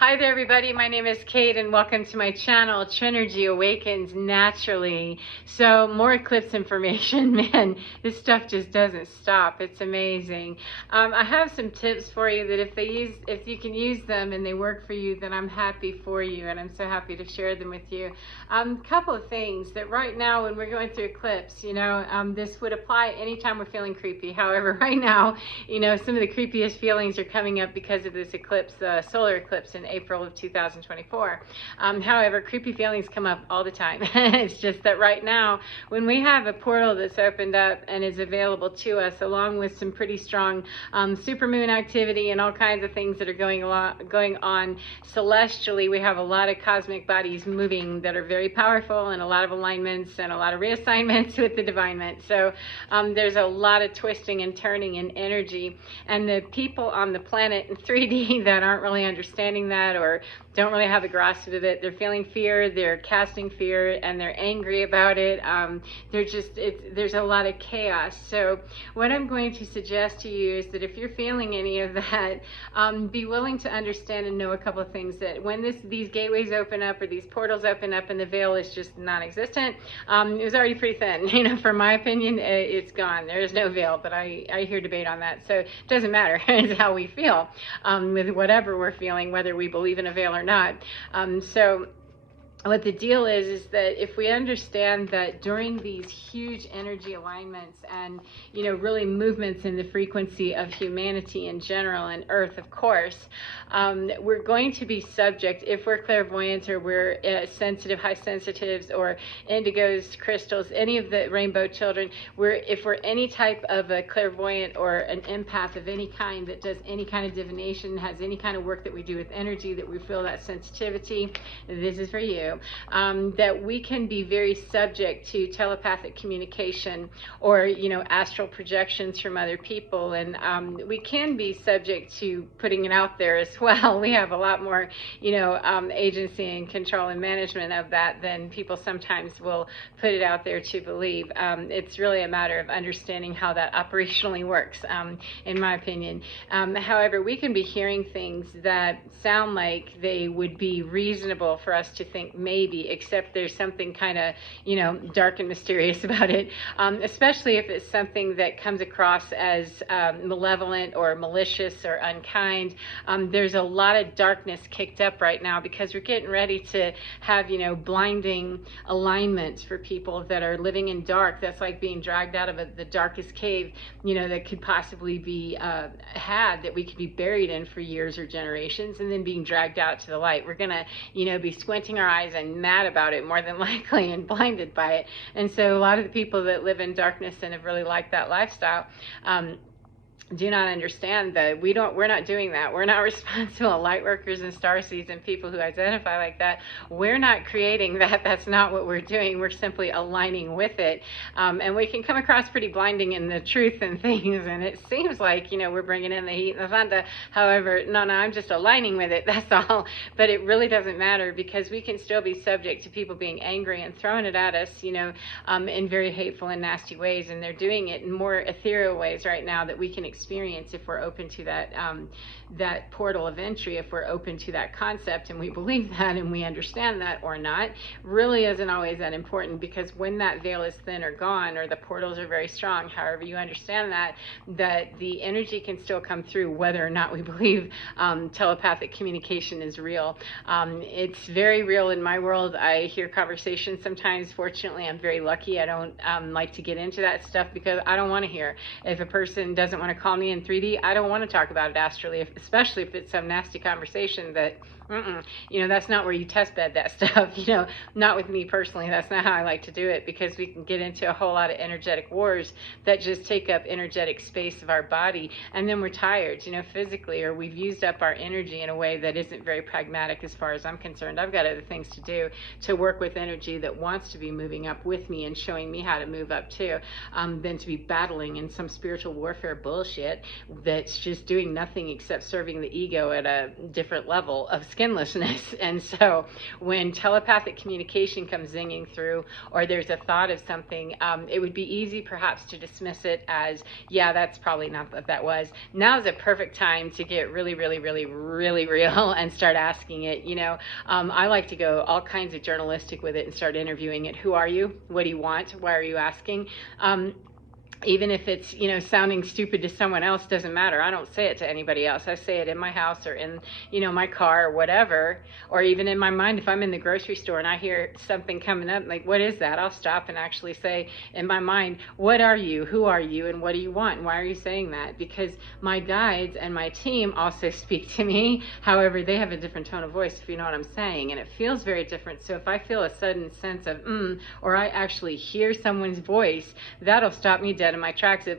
Hi there everybody, my name is Kate and welcome to my channel, Trinergy Awakens Naturally. So more eclipse information, man, this stuff just doesn't stop. It's amazing. I have some tips for you that if you can use them and they work for you, then I'm happy for you and I'm so happy to share them with you. Couple of things that right now when we're going through eclipse, this would apply anytime we're feeling creepy. However, right now, some of the creepiest feelings are coming up because of this eclipse, solar eclipse in April of 2024. However, creepy feelings come up all the time. It's just that right now, when we have a portal that's opened up and is available to us, along with some pretty strong supermoon activity and all kinds of things that are going on celestially, we have a lot of cosmic bodies moving that are very powerful and a lot of alignments and a lot of reassignments with the divinement. So there's a lot of twisting and turning in energy, and the people on the planet in 3D that aren't really understanding that or don't really have a grasp of it, they're feeling fear, they're casting fear, and they're angry about it. There's a lot of chaos. So what I'm going to suggest to you is that if you're feeling any of that, be willing to understand and know a couple of things, that when these gateways open up or these portals open up and the veil is just non-existent, it was already pretty thin. For my opinion, it's gone. There is no veil, but I hear debate on that. So it doesn't matter. It's how we feel with whatever we're feeling, whether we believe in a veil or not. So what the deal is that if we understand that during these huge energy alignments and really movements in the frequency of humanity in general and Earth, of course, we're going to be subject, if we're clairvoyant or we're sensitive, high sensitives, or indigos, crystals, any of the rainbow children, if we're any type of a clairvoyant or an empath of any kind that does any kind of divination, has any kind of work that we do with energy, that we feel that sensitivity, this is for you. That we can be very subject to telepathic communication or astral projections from other people, and we can be subject to putting it out there as well. We have a lot more agency and control and management of that than people sometimes will put it out there to believe. It's really a matter of understanding how that operationally works, in my opinion. However, we can be hearing things that sound like they would be reasonable for us to think maybe, except there's something kind of dark and mysterious about it, especially if it's something that comes across as malevolent or malicious or unkind. There's a lot of darkness kicked up right now because we're getting ready to have blinding alignments for people that are living in dark. That's like being dragged out of the darkest cave that could possibly be had, that we could be buried in for years or generations, and then being dragged out to the light. We're gonna be squinting our eyes and mad about it more than likely and blinded by it. And so a lot of the people that live in darkness and have really liked that lifestyle do not understand that we're not doing that. We're not responsible. Light workers and starseeds and people who identify like that, we're not creating that. That's not what we're doing. We're simply aligning with it. And we can come across pretty blinding in the truth and things, and it seems like we're bringing in the heat and the thunder. However, no, I'm just aligning with it. That's all. But it really doesn't matter, because we can still be subject to people being angry and throwing it at us in very hateful and nasty ways, and they're doing it in more ethereal ways right now that we can experience if we're open to that that portal of entry, if we're open to that concept and we believe that and we understand that or not, really isn't always that important, because when that veil is thin or gone, or the portals are very strong, however you understand that the energy can still come through whether or not we believe telepathic communication is real. It's very real in my world. I hear conversations sometimes. Fortunately, I'm very lucky. I don't like to get into that stuff because I don't want to hear. If a person doesn't want to call me in 3D, I don't want to talk about it astrally, especially if it's some nasty conversation that that's not where you test bed that stuff. Not with me personally. That's not how I like to do it, because we can get into a whole lot of energetic wars that just take up energetic space of our body, and then we're tired, physically, or we've used up our energy in a way that isn't very pragmatic as far as I'm concerned. I've got other things to do to work with energy that wants to be moving up with me and showing me how to move up too, than to be battling in some spiritual warfare bullshit. bullshit that's just doing nothing except serving the ego at a different level of skinlessness. And so when telepathic communication comes zinging through, or there's a thought of something, it would be easy perhaps to dismiss it as, yeah, that's probably not what that was. Now's a perfect time to get really, really, really, really real and start asking it. I like to go all kinds of journalistic with it and start interviewing it. Who are you? What do you want? Why are you asking? Even if it's, sounding stupid to someone else, doesn't matter. I don't say it to anybody else. I say it in my house or in, my car or whatever, or even in my mind. If I'm in the grocery store and I hear something coming up, like, what is that? I'll stop and actually say in my mind, what are you? Who are you? And what do you want? And why are you saying that? Because my guides and my team also speak to me. However, they have a different tone of voice, if you know what I'm saying. And it feels very different. So if I feel a sudden sense of, or I actually hear someone's voice, that'll stop me dead in my tracks of,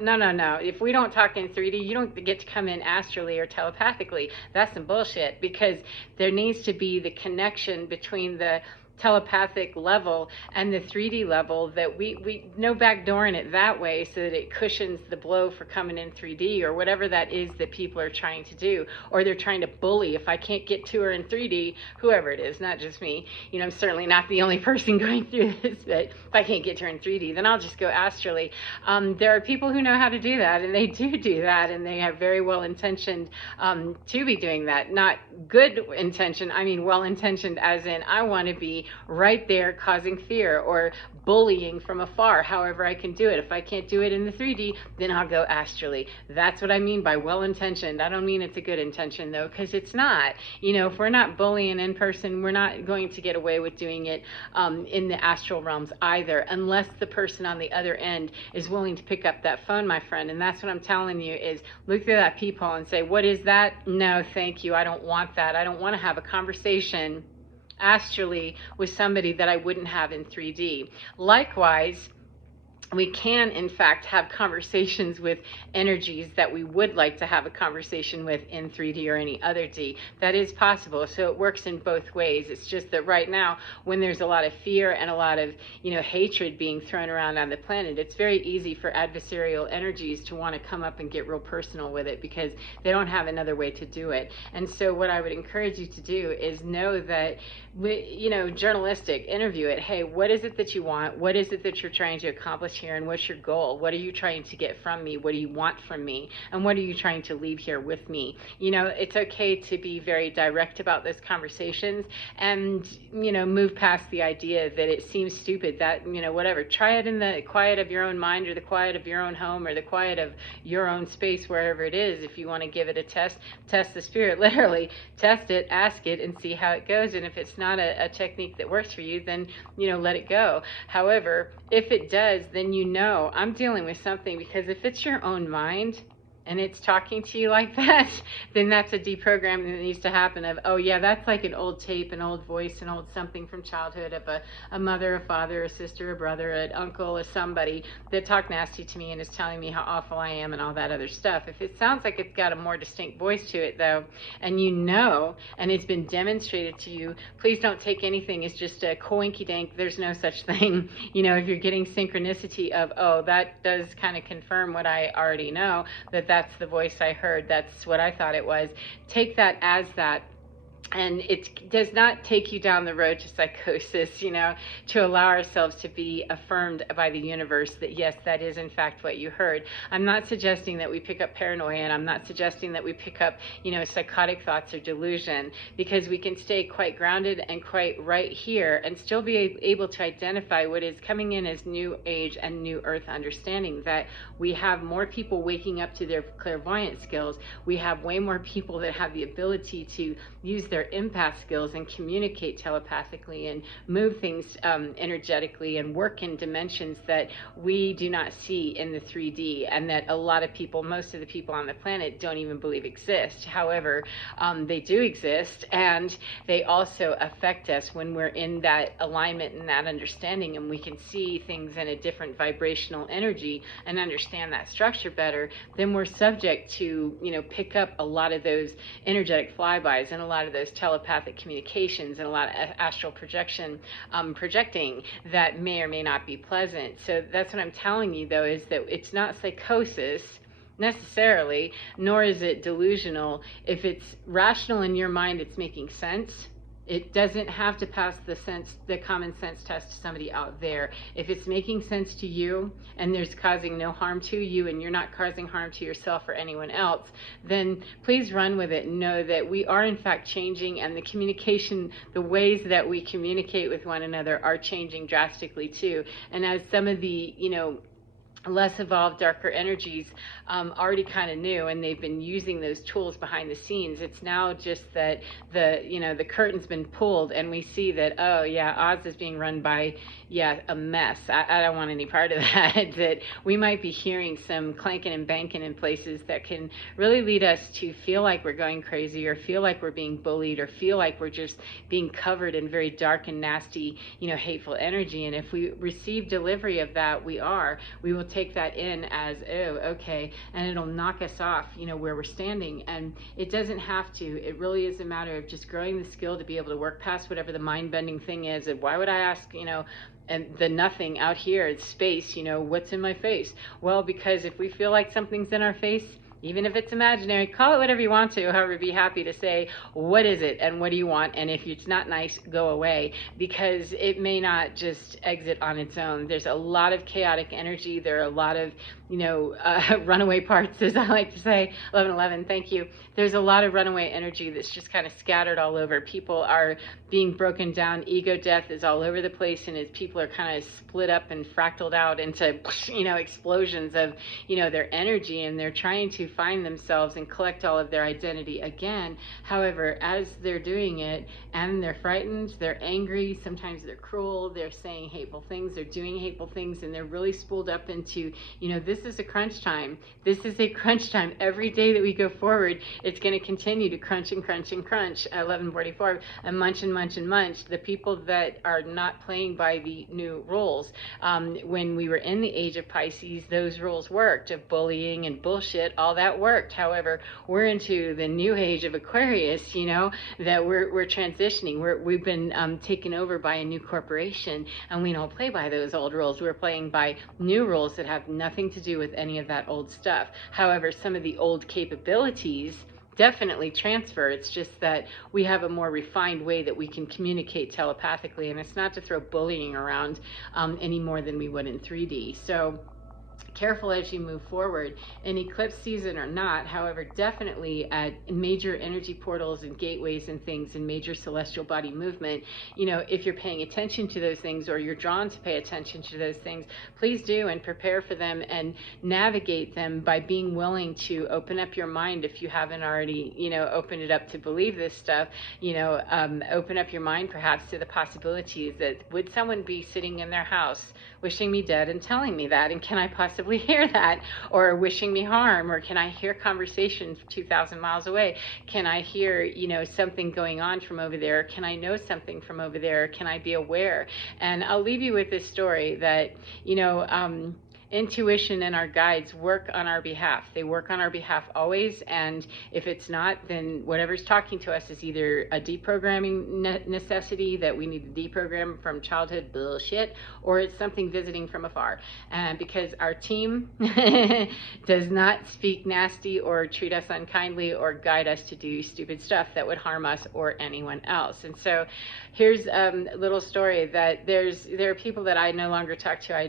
no. If we don't talk in 3D, you don't get to come in astrally or telepathically. That's some bullshit, because there needs to be the connection between the telepathic level and the 3D level, that we no backdooring it that way so that it cushions the blow for coming in 3D or whatever that is that people are trying to do, or they're trying to bully. If I can't get to her in 3D, whoever it is, not just me, I'm certainly not the only person going through this, but if I can't get to her in 3D, then I'll just go astrally. There are people who know how to do that, and they do that, and they have very well intentioned to be doing that. Not good intention, I mean well intentioned as in, I want to be right there causing fear or bullying from afar. However I can do it. If I can't do it in the 3D, then I'll go astrally. That's what I mean by well-intentioned. I don't mean it's a good intention, though, because it's not. If we're not bullying in person, we're not going to get away with doing it in the astral realms either, unless the person on the other end is willing to pick up that phone, my friend. And that's what I'm telling you, is look through that peephole and say, what is that? No, thank you. I don't want that. I don't want to have a conversation astrally with somebody that I wouldn't have in 3D. Likewise, we can, in fact, have conversations with energies that we would like to have a conversation with in 3D or any other D. That is possible. So it works in both ways. It's just that right now, when there's a lot of fear and a lot of, hatred being thrown around on the planet, it's very easy for adversarial energies to want to come up and get real personal with it, because they don't have another way to do it. And so what I would encourage you to do is know that, journalistic, interview it. Hey, what is it that you want? What is it that you're trying to accomplish here, and what's your goal? What are you trying to get from me? What do you want from me? And what are you trying to leave here with me? It's okay to be very direct about those conversations, and move past the idea that it seems stupid, that whatever. Try it in the quiet of your own mind, or the quiet of your own home, or the quiet of your own space, wherever it is. If you want to give it a test the spirit, literally test it, ask it, and see how it goes. And if it's not a technique that works for you, then let it go. However, if it does, then I'm dealing with something, because if it's your own mind and it's talking to you like that, then that's a deprogramming that needs to happen of, oh yeah, that's like an old tape, an old voice, an old something from childhood of a mother, a father, a sister, a brother, an uncle, or somebody that talked nasty to me and is telling me how awful I am and all that other stuff. If it sounds like it's got a more distinct voice to it, though, and and it's been demonstrated to you, please don't take anything as just a coinky-dink, there's no such thing. If you're getting synchronicity of, oh, that does kind of confirm what I already know, that's the voice I heard, that's what I thought it was, take that as that. And it does not take you down the road to psychosis, to allow ourselves to be affirmed by the universe that, yes, that is in fact what you heard. I'm not suggesting that we pick up paranoia, and I'm not suggesting that we pick up, psychotic thoughts or delusion, because we can stay quite grounded and quite right here and still be able to identify what is coming in as new age and new earth understanding, that we have more people waking up to their clairvoyant skills. We have way more people that have the ability to use their empath skills and communicate telepathically and move things energetically and work in dimensions that we do not see in the 3D, and that a lot of people, most of the people on the planet, don't even believe exist. However, they do exist, and they also affect us when we're in that alignment and that understanding, and we can see things in a different vibrational energy and understand that structure better. Then we're subject to pick up a lot of those energetic flybys and a lot of those telepathic communications and a lot of astral projecting that may or may not be pleasant. So that's what I'm telling you, though, is that it's not psychosis necessarily, nor is it delusional. If it's rational in your mind, it's making sense. It doesn't have to pass the common sense test to somebody out there. If it's making sense to you and there's causing no harm to you and you're not causing harm to yourself or anyone else, then please run with it and know that we are in fact changing, and the communication, the ways that we communicate with one another are changing drastically too. And as some of the, less evolved, darker energies already kind of knew, and they've been using those tools behind the scenes. It's now just that the curtain's been pulled, and we see that, oh yeah, Oz is being run by a mess. I don't want any part of that. That we might be hearing some clanking and banking in places that can really lead us to feel like we're going crazy, or feel like we're being bullied, or feel like we're just being covered in very dark and nasty, hateful energy. And if we receive delivery of that, we will take that in as, oh, okay, and it'll knock us off, where we're standing. And it doesn't have to. It really is a matter of just growing the skill to be able to work past whatever the mind-bending thing is. And why would I ask, and the nothing out here, it's space, what's in my face? Well, because if we feel like something's in our face, even if it's imaginary, call it whatever you want to. However, be happy to say, what is it and what do you want? And if it's not nice, go away, because it may not just exit on its own. There's a lot of chaotic energy. There are a lot of, runaway parts, as I like to say. 1111, thank you. There's a lot of runaway energy that's just kind of scattered all over. People are being broken down. Ego death is all over the place, and as people are kind of split up and fractaled out into, explosions of, their energy, and they're trying to find themselves and collect all of their identity again. However, as they're doing it, and they're frightened, they're angry, sometimes they're cruel, they're saying hateful things, they're doing hateful things, and they're really spooled up into, this is a crunch time. This is a crunch time. Every day that we go forward, it's going to continue to crunch and crunch and crunch. 1144, and munch and munch and munch. The people that are not playing by the new rules, when we were in the age of Pisces, those rules worked, of bullying and bullshit, all that worked. However, we're into the new age of Aquarius, that we're transitioning. We've been taken over by a new corporation, and we don't play by those old rules. We're playing by new rules that have nothing to do with any of that old stuff. However, some of the old capabilities definitely transfer. It's just that we have a more refined way that we can communicate telepathically, and it's not to throw bullying around any more than we would in 3D. So careful as you move forward, in eclipse season or not. However, definitely at major energy portals and gateways and things, and major celestial body movement, if you're paying attention to those things, or you're drawn to pay attention to those things, please do, and prepare for them and navigate them by being willing to open up your mind. If you haven't already, opened it up to believe this stuff, open up your mind perhaps to the possibilities that, would someone be sitting in their house wishing me dead and telling me that, and can I possibly hear that, or wishing me harm, or can I hear conversations 2,000 miles away? Can I hear, something going on from over there? Can I know something from over there? Can I be aware? And I'll leave you with this story that, intuition and our guides work on our behalf. They work on our behalf always, and if it's not, then whatever's talking to us is either a deprogramming necessity that we need to deprogram from childhood bullshit, or it's something visiting from afar. And because our team does not speak nasty or treat us unkindly or guide us to do stupid stuff that would harm us or anyone else. And so here's a little story that there are people that I no longer talk to. I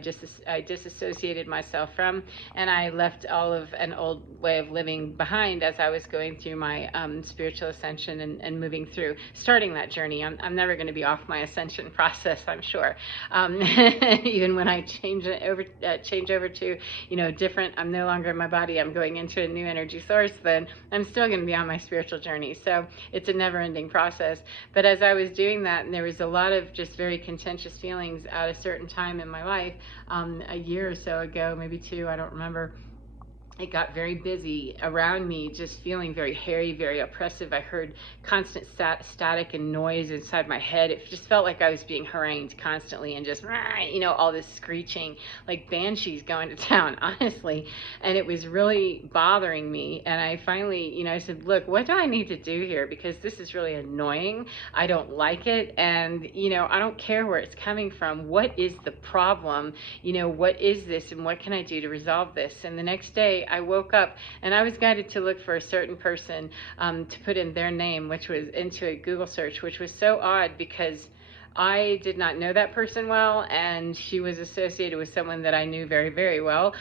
disassociated myself from, and I left all of an old way of living behind as I was going through my spiritual ascension and moving through, starting that journey. I'm never going to be off my ascension process, I'm sure. Even when I change over to, different, I'm no longer in my body, I'm going into a new energy source, then I'm still going to be on my spiritual journey. So it's a never-ending process. But as I was doing that, and there was a lot of just very contentious feelings at a certain time in my life, a year or so ago, maybe 2, I don't remember, it got very busy around me, just feeling very hairy, very oppressive. I heard constant static and noise inside my head. It just felt like I was being harangued constantly, and just, all this screeching, like banshees going to town, honestly. And it was really bothering me. And I finally, I said, look, what do I need to do here? Because this is really annoying. I don't like it. And, I don't care where it's coming from. What is the problem? What is this, and what can I do to resolve this? And the next day, I woke up and I was guided to look for a certain person, to put in their name, which was into a Google search, which was so odd because I did not know that person well, and she was associated with someone that I knew very, very well,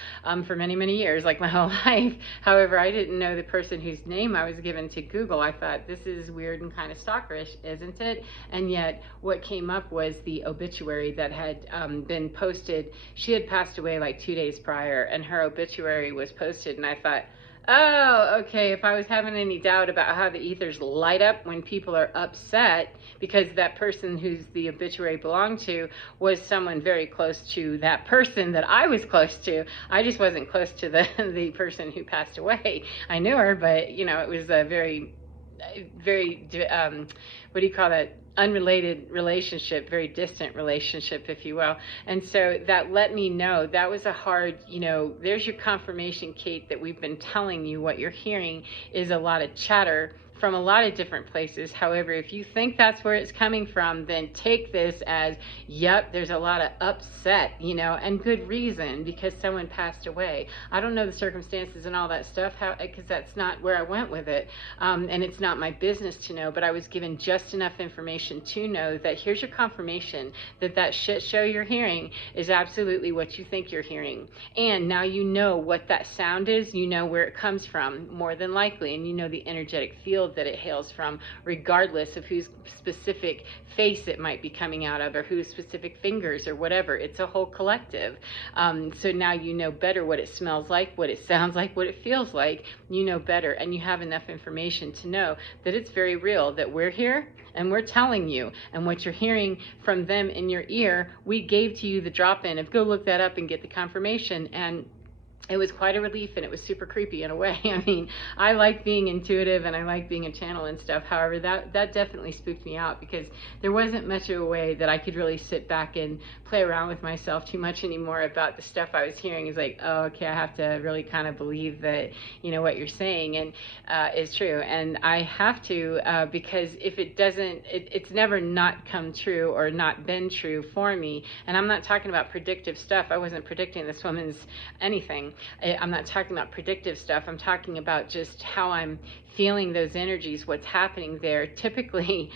for many, many years, like my whole life. However, I didn't know the person whose name I was given to Google. I thought, this is weird and kind of stalkerish, isn't it? And yet what came up was the obituary that had been posted. She had passed away like 2 days prior, and her obituary was posted, and I thought, oh, okay, if I was having any doubt about how the ethers light up when people are upset because that person who's the obituary belonged to was someone very close to that person that I was close to. I just wasn't close to the person who passed away. I knew her, but, you know, it was a very, what do you call that? Unrelated relationship, very distant relationship, if you will. And so that let me know that was a hard, you know, there's your confirmation, Kate, that we've been telling you what you're hearing is a lot of chatter from a lot of different places. However, if you think that's where it's coming from, then take this as, yep, there's a lot of upset, you know, and good reason, because someone passed away. I don't know the circumstances and all that stuff, because that's not where I went with it, and it's not my business to know, but I was given just enough information to know that here's your confirmation that that shit show you're hearing is absolutely what you think you're hearing. And now you know what that sound is, you know where it comes from, more than likely, and you know the energetic field that it hails from, regardless of whose specific face it might be coming out of or whose specific fingers or whatever. It's a whole collective. So now you know better what it smells like, what it sounds like, what it feels like. You know better, and you have enough information to know that it's very real, that we're here and we're telling you, and what you're hearing from them in your ear, we gave to you the drop-in of go look that up and get the confirmation. And it was quite a relief, and it was super creepy in a way. I mean, I like being intuitive and I like being a channel and stuff. However, that definitely spooked me out, because there wasn't much of a way that I could really sit back and play around with myself too much anymore about the stuff I was hearing. It's like, oh, okay, I have to really kind of believe that, you know, what you're saying and is true. And I have to, because if it doesn't, it's never not come true or not been true for me. And I'm not talking about predictive stuff. I wasn't predicting this woman's anything. I'm not talking about predictive stuff. I'm talking about just how I'm feeling those energies, what's happening there. Typically,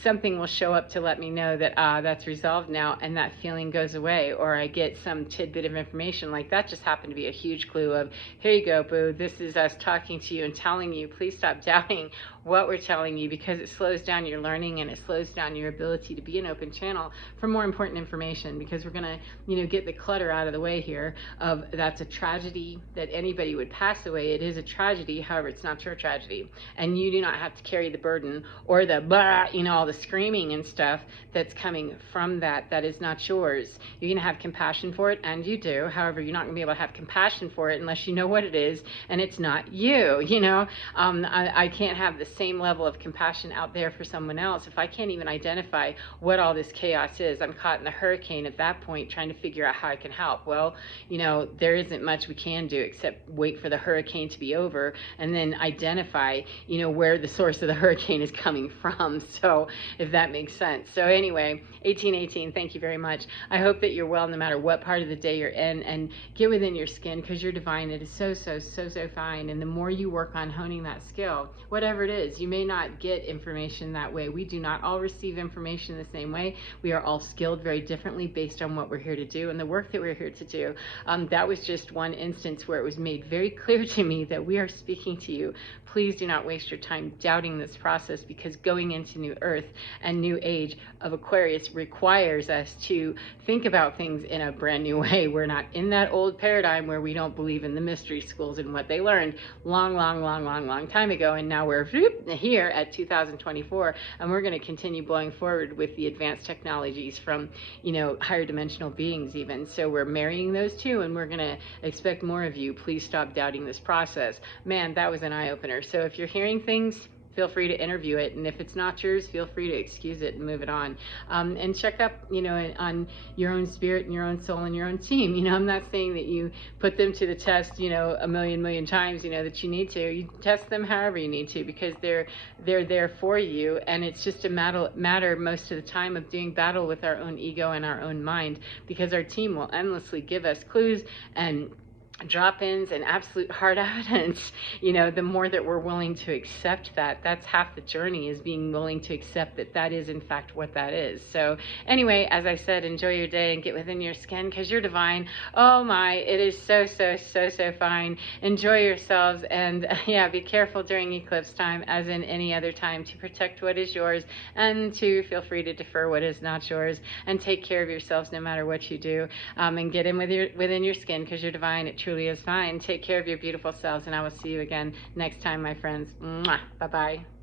something will show up to let me know that that's resolved now, and that feeling goes away, or I get some tidbit of information like that. Just happened to be a huge clue of, here you go, boo, this is us talking to you and telling you, please stop doubting what we're telling you, because it slows down your learning and it slows down your ability to be an open channel for more important information, because we're going to, you know, get the clutter out of the way here of that's a tragedy that anybody would pass away. It is a tragedy. However, it's not your tragedy, and you do not have to carry the burden or the blah, you know, all the screaming and stuff that's coming from that. That is not yours. You're going to have compassion for it, and you do. However, you're not going to be able to have compassion for it unless you know what it is, and it's not you. You know, I can't have the same level of compassion out there for someone else if I can't even identify what all this chaos is. I'm caught in the hurricane at that point trying to figure out how I can help. Well, you know, there isn't much we can do except wait for the hurricane to be over and then identify, you know, where the source of the hurricane is coming from. So if that makes sense. So anyway, 1818, thank you very much. I hope that you're well no matter what part of the day you're in, and get within your skin, because you're divine. It is so fine. And the more you work on honing that skill, whatever it is, you may not get information that way. We do not all receive information the same way. We are all skilled very differently based on what we're here to do and the work that we're here to do. That was just one instance where it was made very clear to me that we are speaking to you. Please do not waste your time doubting this process, because going into new earth and new age of Aquarius requires us to think about things in a brand new way. We're not in that old paradigm where we don't believe in the mystery schools and what they learned long time ago, and now we're here at 2024, and we're going to continue blowing forward with the advanced technologies from, you know, higher dimensional beings even. So we're marrying those two, and we're going to expect more of you. Please stop doubting this process. Man, that was an eye-opener. So if you're hearing things, feel free to interview it, and if it's not yours, feel free to excuse it and move it on. And check up, you know, on your own spirit and your own soul and your own team. You know, I'm not saying that you put them to the test, you know, a million times, you know, that you need to. You test them however you need to, because they're there for you, and it's just a matter most of the time of doing battle with our own ego and our own mind, because our team will endlessly give us clues and drop-ins and absolute hard evidence, you know, the more that we're willing to accept that. That's half the journey, is being willing to accept that that is in fact what that is. So anyway, as I said, enjoy your day and get within your skin, because you're divine. Oh my, it is so fine. Enjoy yourselves, and yeah, be careful during eclipse time, as in any other time, to protect what is yours and to feel free to defer what is not yours, and take care of yourselves no matter what you do, and get in within your skin, because you're divine. It truly is fine. Take care of your beautiful selves, and I will see you again next time, my friends. Mwah. Bye-bye.